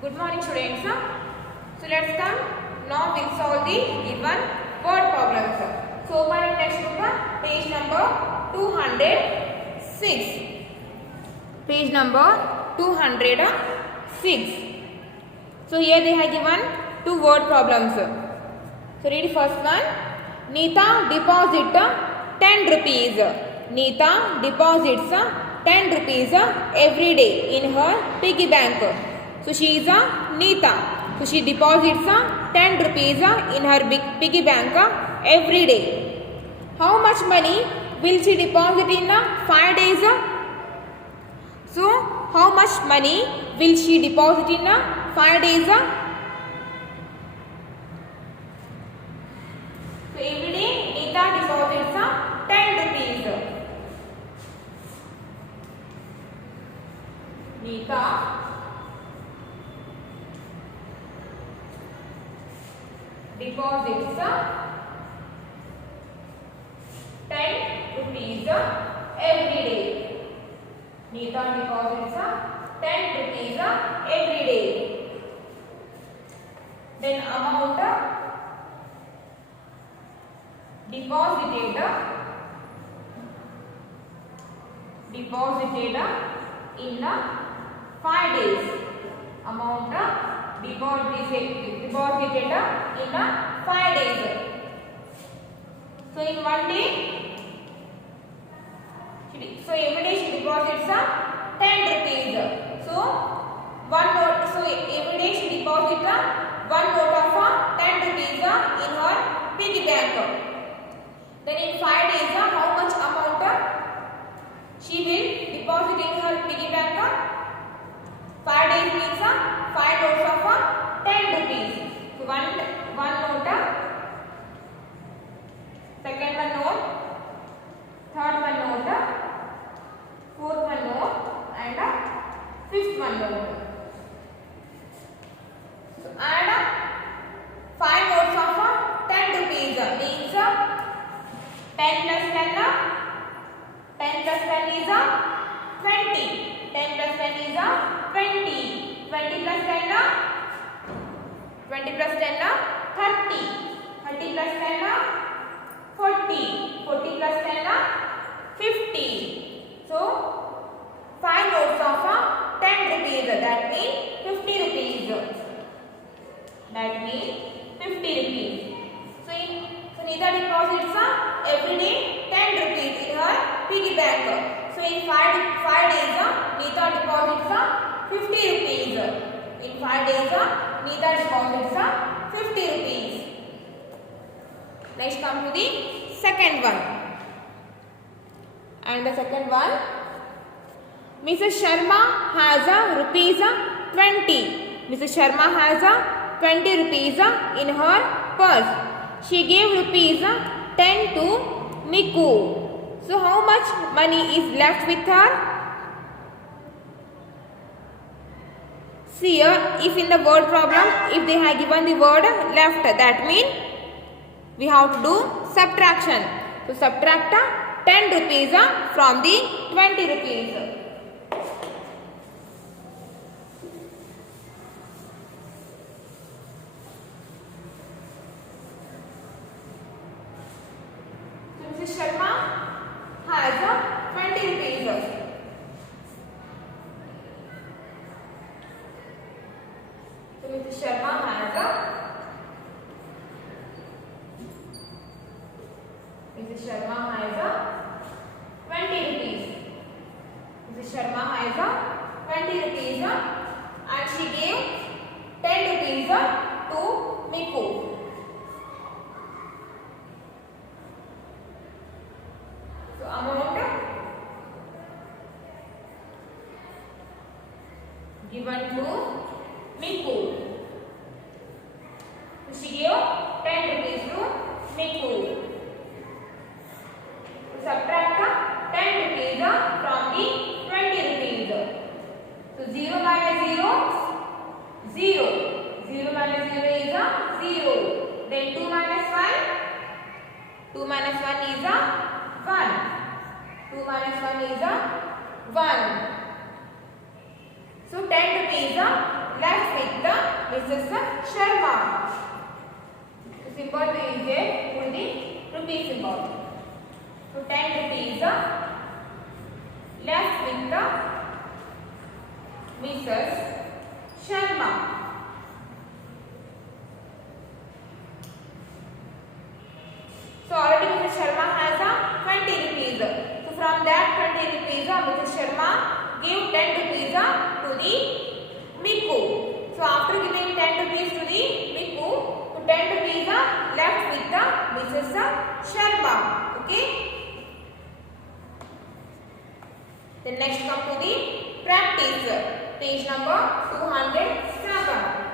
Good morning students. So let's come. Now we'll solve the given word problems. So open your textbook, page number 206. Page number 206. So here they have given two word problems. So read first one. Neeta deposit 10 rupees. Neeta deposits 10 rupees every day in her piggy bank. So she is a Neeta. So she deposits 10 rupees in her piggy bank every day. How much money will she deposit in 5 days? So how much money will she deposit in 5 days? So every day Neeta deposits 10 rupees. Neeta deposits 10 rupees every day. Neeta deposits 10 rupees every day. Then amount deposited in 5 days. Amount deposited in 5 days. So in 1 day, so every day she deposits 10 rupees. So one note. So every day she deposits one note of 10 rupees in her piggy bank. Then in 5 days, how much amount she will deposit in her piggy bank? 5 days means 5 notes of 10 rupees. So one note, second one note, third one note, fourth one note, and fifth one note. So add 5 notes of 10 rupees means 10 plus 10 plus 10 is 20. 10 plus 10 is 20. 20 plus 10 20 plus 10 30. 30 plus 10 40. 40 plus 10 50. So 5 notes of 10 rupees. That means 50 rupees. That means 50 rupees. So Neeta deposits every day 10 rupees in her piggy bank. So in 5 days, Neeta deposits 50 rupees. In 5 days, Neeta deposits 50 rupees. Next come to the second one. And the second one, Mrs. Sharma has rupees 20. Mrs. Sharma has 20 rupees in her purse. She gave rupees 10 to Miku. So how much money is left with her? See here, if in the word problem, if they have given the word left, that means we have to do subtraction. So subtract 10 rupees from the 20 rupees. So Mrs. Sharma has 20 rupees. So Mrs. Sharma has 20 rupees. Mrs. Sharma has 20 rupees and she gave 10 rupees to Miku. So amount given to Miku. So she gave 10 rupees to Miku. So subtract 10 rupees from the 20 rupees. So 0 minus 0, 0. 0 minus 0 is 0. Then 2 minus 1, 2 minus 1 is 1. 2 minus 1 is 1. So 10 rupees left with Mrs. Sharma. The symbol is there for the rupee symbol. So 10 rupees left with the Mrs. Sharma. So already Mrs. Sharma has a 20 rupees. So from that 20 rupees, Mrs. Sharma gave 10 rupees to the Miku. So after giving 10 rupees to the Miku, so 10 rupees left with the Mrs. Sharma. Okay. Then next come to the practice. Page number 207.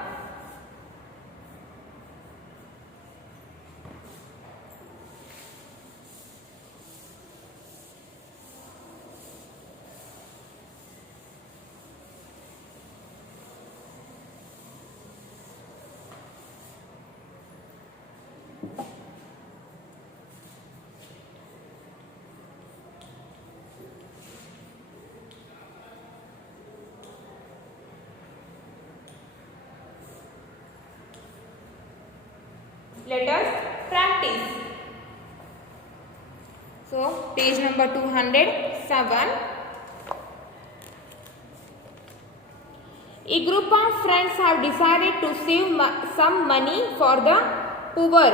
Let us practice. So page number 207. A group of friends have decided to save some money for the poor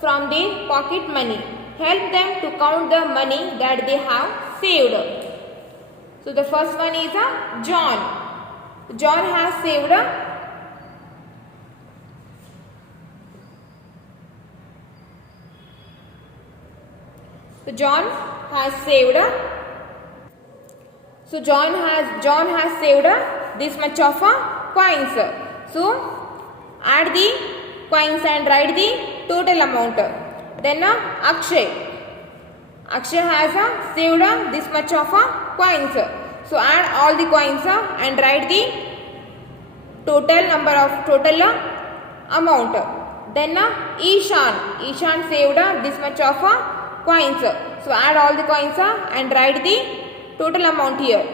from their pocket money. Help them to count the money that they have saved. So the first one is John. John has saved John has saved this much of coins. So add the coins and write the total amount. Then Akshay has saved this much of coins. So add all the coins and write the total amount. Then Ishan saved this much of coins. So add all the coins and write the total amount here.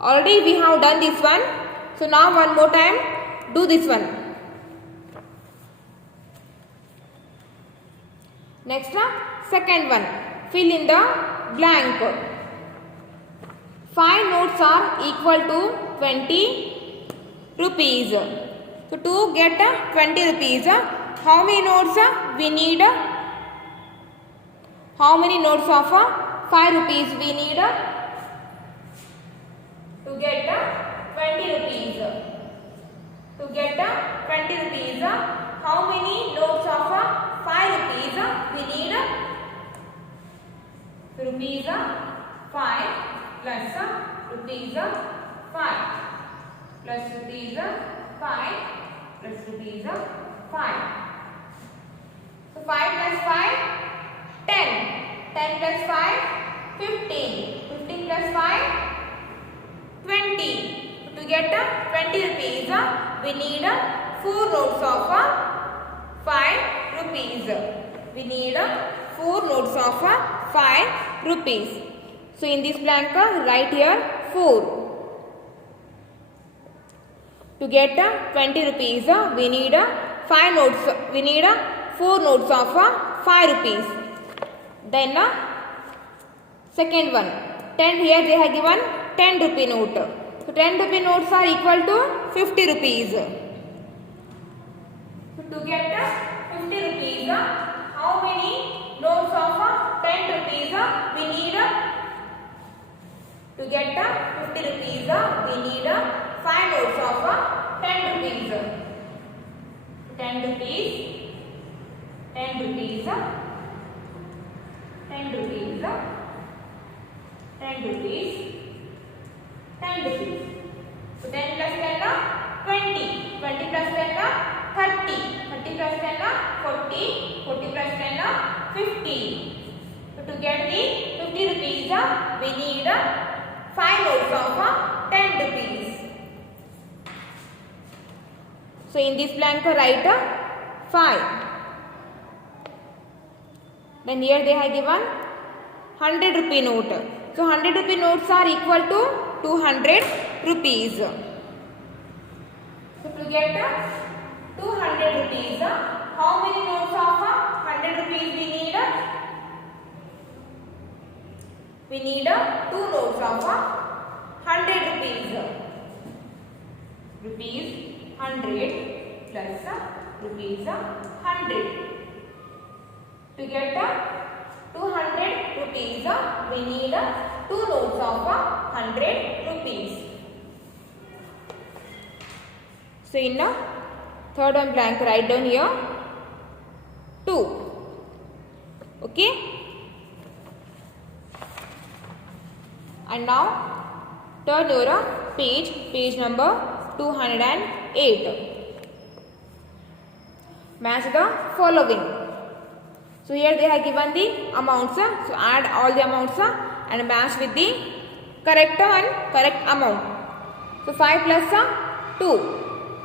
Already we have done this one. So now one more time do this one. Next second one. Fill in the blank. 5 notes are equal to 20 rupees. So to get 20 rupees, how many notes we need? How many notes of 5 rupees we need to get 20 rupees? To get 20 rupees, how many notes of 5 rupees we need? Rupees 5 plus rupees 5 plus rupees 5 plus rupees 5. So 5 plus 5, 10. 10 plus 5, 15. 15 plus 5, 20. To get 20 rupees, we need 4 notes of 5 rupees. We need 4 notes of 5 rupees. So in this blank, write here 4. To get 20 rupees, we need 5 notes. We need 4 notes of 5 rupees. Then second one, 10 here they have given 10 rupee note. So 10 rupee notes are equal to 50 rupees. So to get 50 rupees, how many notes of 10 rupees we need? To get 50 rupees, we need 5 notes of 10 rupees. 10 rupees, 10 rupees, 10 rupees, 10 rupees, 10 rupees. So 10 plus 10, 20. 20 plus 10, 30. 30 plus 10, 40. 40 plus 10, 50. So to get the 50 rupees, we need 5 notes of 10 rupees. So in this blank, write 5. Then here they have given 100 rupee note. So 100 rupee notes are equal to 200 rupees. So to get 200 rupees, how many notes of 100 rupees we need? We need 2 notes of 100 rupees. Rupees 100 plus rupees 100. To get 200 rupees, we need 2 notes of 100 rupees. So in third one blank, write down here 2. Okay. And now turn your page number 208. Match the following. So here they have given the amounts. So add all the amounts and match with the correct amount. So 5 plus 2.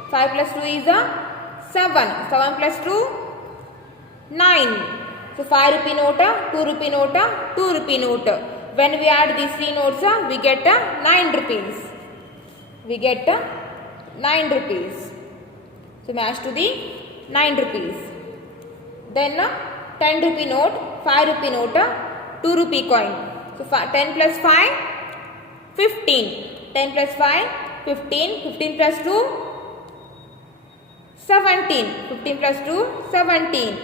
5 plus 2 is 7. 7 plus 2, 9. So 5 rupee note, 2 rupee note, 2 rupee note. When we add these 3 notes, we get 9 rupees. We get 9 rupees. So match to the 9 rupees. Then 10 rupee note, 5 rupee note, 2 rupee coin. So 10 plus 5, 15. 10 plus 5, 15. 15 plus 2, 17. 15 plus 2, 17.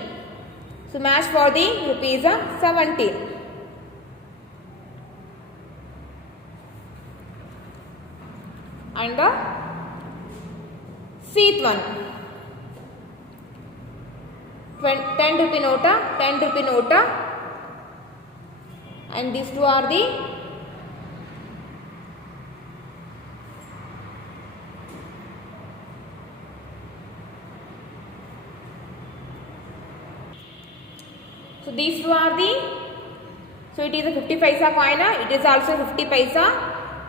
So match for the rupees 17. And the sixth one, 10 rupee note, 10 rupee note, and these two are the so these two are the, so it is a 50 paisa coin, it is also 50 paisa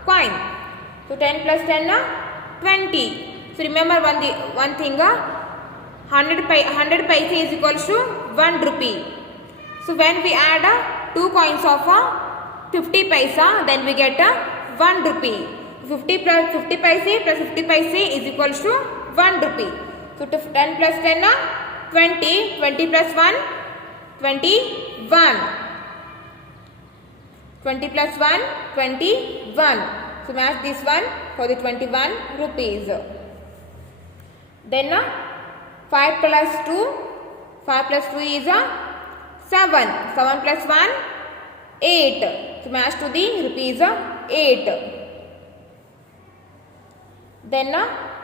coin. So 10 plus 10, 20. So remember one thing, 100 paisa is equal to 1 rupee. So when we add 2 coins of 50 paisa, then we get 1 rupee. 50 plus 50 paise plus 50 paise is equal to 1 rupee. So 10 plus 10, 20. 20 plus 1, 21. 20 plus 1, 21. So match this one for the 21 rupees. Then 5 plus 2. 5 plus 2 is 7. 7 plus 1, 8. So match to the rupees 8. Then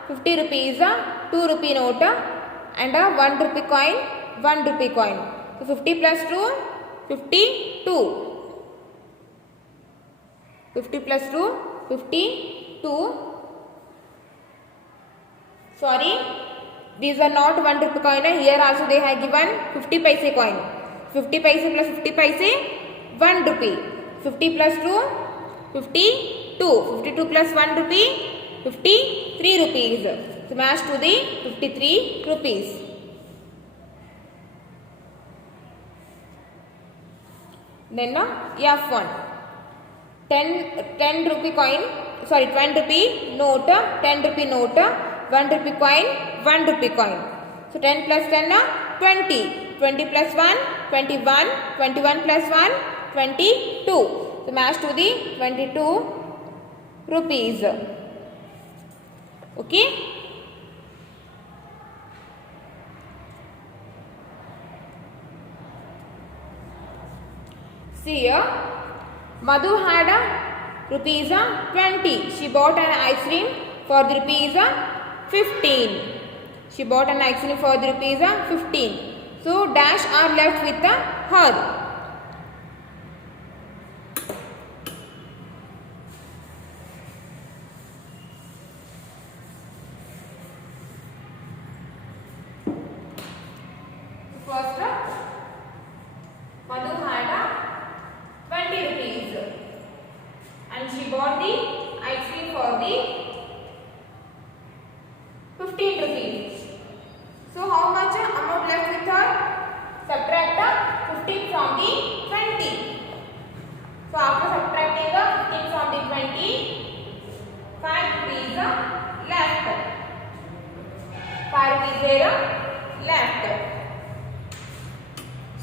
50 rupees, 2 rupee note and 1 rupee coin, 1 rupee coin. So 50 plus 2, 52. 50 plus 2, 52. Sorry, these are not 1 rupee coin. Here also they have given 50 paise coin. 50 paise plus 50 paise, 1 rupee. 50 plus 2, 52. 52 plus 1 rupee, 53 rupees. So match to the 53 rupees. Then F1. 10 rupee coin, sorry 20 rupee note, 10 rupee note, 1 rupee coin, 1 rupee coin. So 10 plus 10, 20. 20 plus 1, 21. 21 plus 1, 22. So match to the 22 rupees. Okay. See here, Madhu had rupees 20. She bought an ice cream for the rupees 15. She bought an ice cream for the rupees 15. So dash are left with her. First, Madhu had 20 rupees and she bought the ice cream for the 15 rupees. So how much amount left with her? Subtract 15 from the 20. So after subtracting 15 from the 20, 5 rupees left.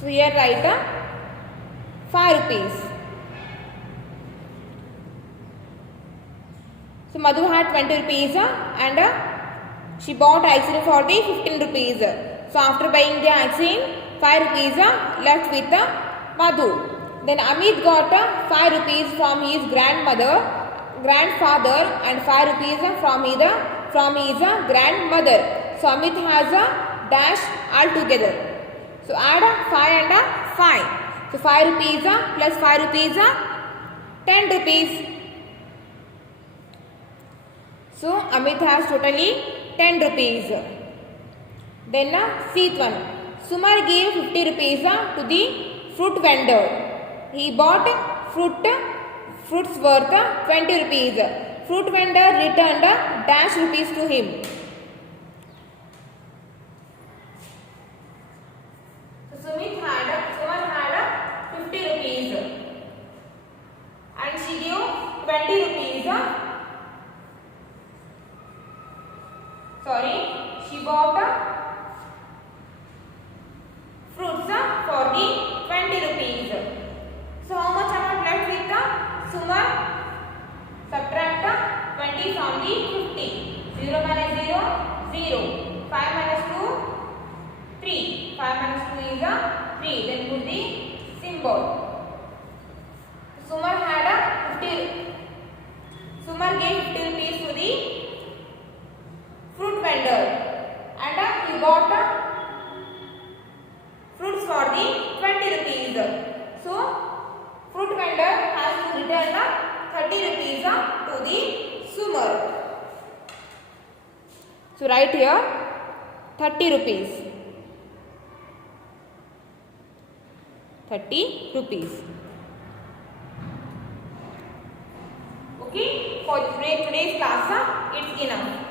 So here write 5 rupees. So Madhu had 20 rupees and she bought ice cream for the 15 rupees. So after buying the ice cream, 5 rupees left with Madhu. Then Amit got 5 rupees from his grandfather and 5 rupees from his grandmother. So Amit has a dash altogether. So add 5 and 5. So 5 rupees plus 5 rupees 10 rupees. So Amit has totally 10 rupees. Then sixth one. Sumar gave 50 rupees to the fruit vendor. He bought fruits worth 20 rupees. Fruit vendor returned dash rupees to him. So Sumar had 50 rupees and she gave 20 rupees. She bought fruits for the 20 rupees. So how much amount left with Sumar? Subtract 20 from the 50. 0 minus 0, 0. 5 minus 2, 3. 5 minus 2 is 3. Then put the symbol. Sumar had 50. Sumar gave 50 rupees to the fruit vendor and he bought fruits for the 20 rupees. So fruit vendor has to return 30 rupees to the Sumar. So write here 30 rupees. 30 rupees. Okay, for today's class it's enough.